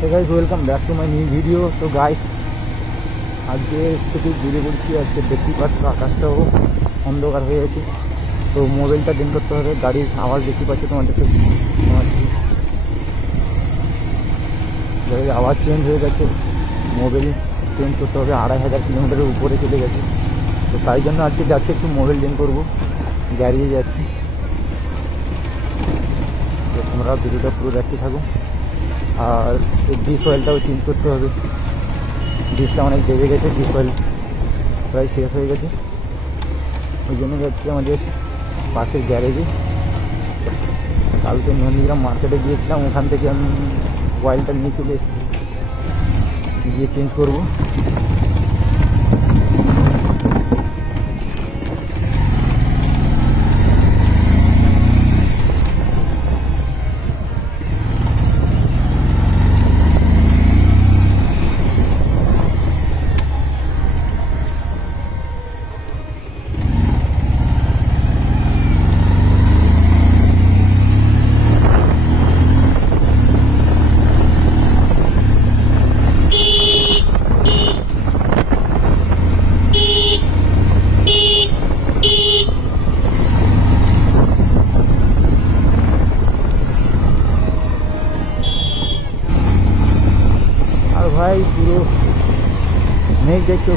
Hey guys, welcome back to my new video. So guys, আজকে থেকে ঘুরে পড়ছি। আজকে দেখতেই পাচ্ছ আকাশটাও অন্ধকার হয়ে গেছে, তো মোবাইলটা চেঞ্জ করতে হবে। গাড়ির আওয়াজ দেখতে পাচ্ছ তোমাদেরকে, গাড়ির আওয়াজ চেঞ্জ হয়ে গেছে, মোবাইল চেঞ্জ করতে হবে। 2500 কিলোমিটারের উপরে চলে গেছে, তো তাই জন্য আজকে যাচ্ছি একটু মোবাইল চেঞ্জ করবো, গ্যারেজে যাচ্ছি। তো তোমরা ভিডিওটা পুরো দেখতে থাকো। আর এই ডিস অয়েলটাও চেঞ্জ করতে হবে, ডিসটা অনেক বেড়ে গেছে, ডিস অয়েল প্রায় শেষ হয়ে গেছে। ওই জন্য যাচ্ছি আমাদের পাশের গ্যারেজে। কালকে নন্দীগ্রাম মার্কেটে গিয়েছিলাম, ওখান থেকে আমি অয়েলটা নিয়ে চলে এসেছি, গিয়ে চেঞ্জ করবো। ভাই পুরো মেঘ দেখছো,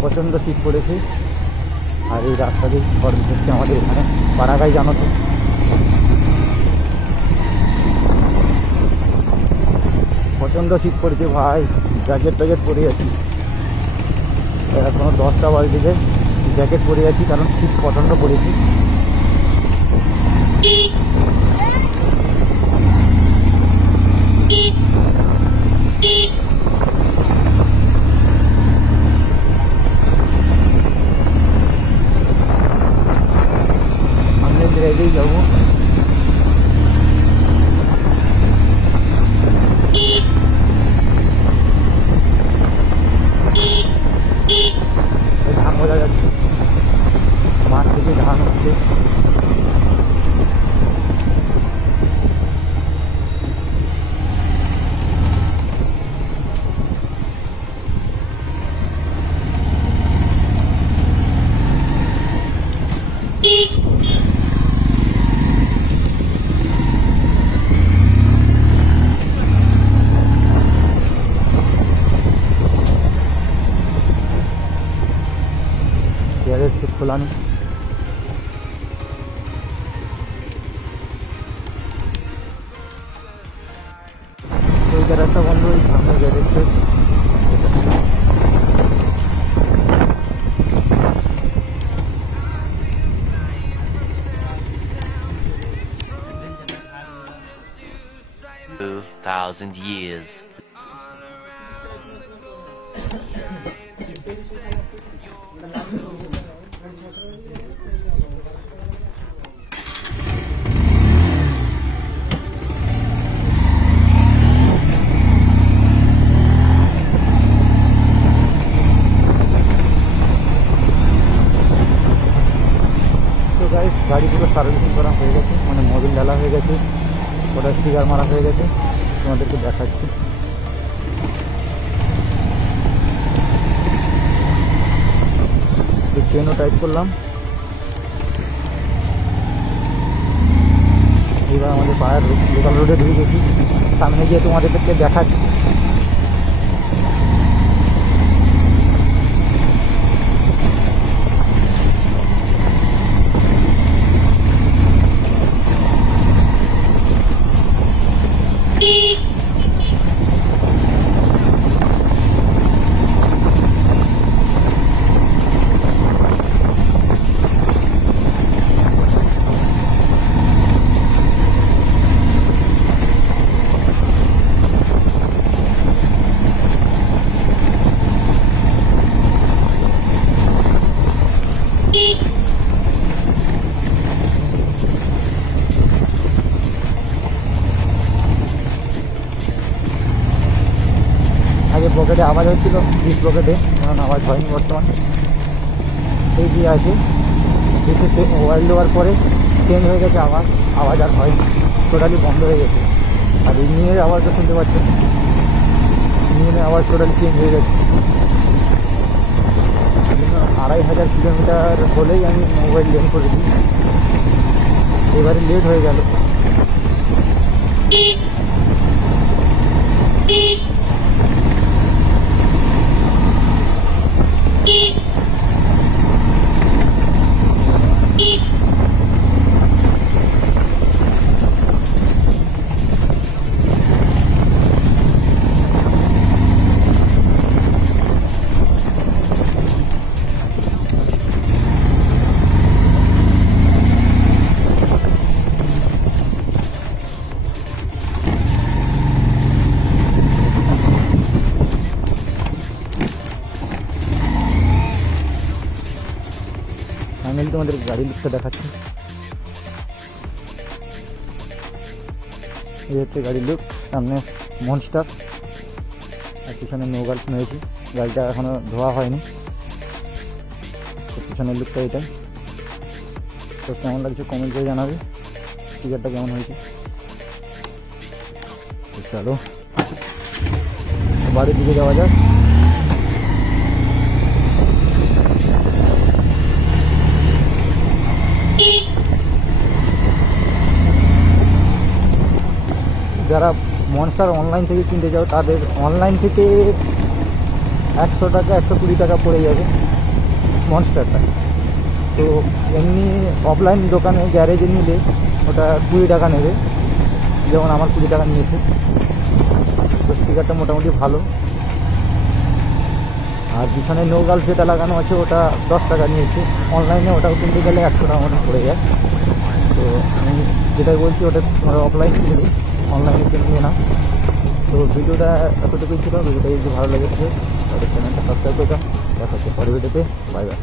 প্রচণ্ড শীত পড়েছে। আর এই রাস্তা দিয়ে খড় হচ্ছে আমাদের এখানে পাড়াগায়, জানো তো। প্রচণ্ড শীত পড়েছে ভাই, জ্যাকেট ট্যাকেট পরে আছি। এখনো 10টা বাজে দিকে জ্যাকেট পরে আছি, কারণ শীত প্রচণ্ড পড়েছে। আমি গ্যারেজেই যাবো। ধান বোঝা যাচ্ছে, মাঠ থেকে ধান হচ্ছে। গ্যারেজ খোলা নেই, ওই গ্যারেজটা বন্ধ, ওই সামনে গ্যারেজটা। years. গাড়ি পুরো সার্ভিসিং করা হয়ে গেছে, মানে মোবিল ডালা হয়ে গেছে, ওটা স্টিকার মারা হয়ে গেছে, তোমাদেরকে দেখাচ্ছি। চেনও টাইট করলাম। এবার আমাদের পাড়ার লোকাল রোডে ঢুকে গেছি, সামনে গিয়ে তোমাদেরকে দেখাচ্ছি। আগে পকেটে আওয়াজ হচ্ছিল, ডিস পকেটে, এখন আওয়াজ হয়নি বর্তমান। এই যে আছে ডিসে অয়েল দেওয়ার পরে চেঞ্জ হয়ে গেছে, আওয়াজ আর হয়নি, টোটালি বন্ধ হয়ে গেছে। আর ইঞ্জিনের আওয়াজটা শুনতে পাচ্ছেন, ইঞ্জিনের আওয়াজ টোটালি চেঞ্জ হয়ে গেছে। 2500 কিলোমিটার হলেই আমি মোবাইল লেন করে দিই, এবারে লেট হয়ে গেল। ফাইনালি তোমাদের গাড়ি লুকটা দেখাচ্ছি। এই হচ্ছে গাড়ির লুক, সামনে মনস্টার আর পিছনে নো গার্লস নিয়েছি। গাড়িটা এখনো ধোয়া হয়নি, তো পিছনের লুকটা এটাই। তো কেমন লাগছে কমেন্ট করে জানাবে, স্টিকারটা কেমন হয়েছে। তো চলো বাড়ির দিকে যাওয়া যাক। যারা মনস্টার অনলাইন থেকে কিনতে যাও তাদের অনলাইন থেকে 100 টাকা 120 টাকা পড়ে যাবে মনস্টারটা। তো এমনি অফলাইন দোকানে গ্যারেজে নিলে ওটা 20 টাকা নেবে, যেমন আমার 20 টাকা নিয়েছে। তো স্পিকারটা মোটামুটি ভালো। আর পিছনে নো গার্লস যেটা লাগানো আছে ওটা 10 টাকা নিয়েছে, অনলাইনে ওটাও কিনতে গেলে 100 টাকা মতো পড়ে যায়। তো আমি যেটাই বলছি ওটা তোমরা অফলাইন কিনবে, অনলাইনে কিনবে না। তো ভিডিওটা এতটুকুই ছিল। ভিডিওটা যদি ভালো লেগেছে তাহলে চ্যানেলটা সাবস্ক্রাইব করতাম। দেখা হচ্ছে পরের ভিডিওতে। Bye bye.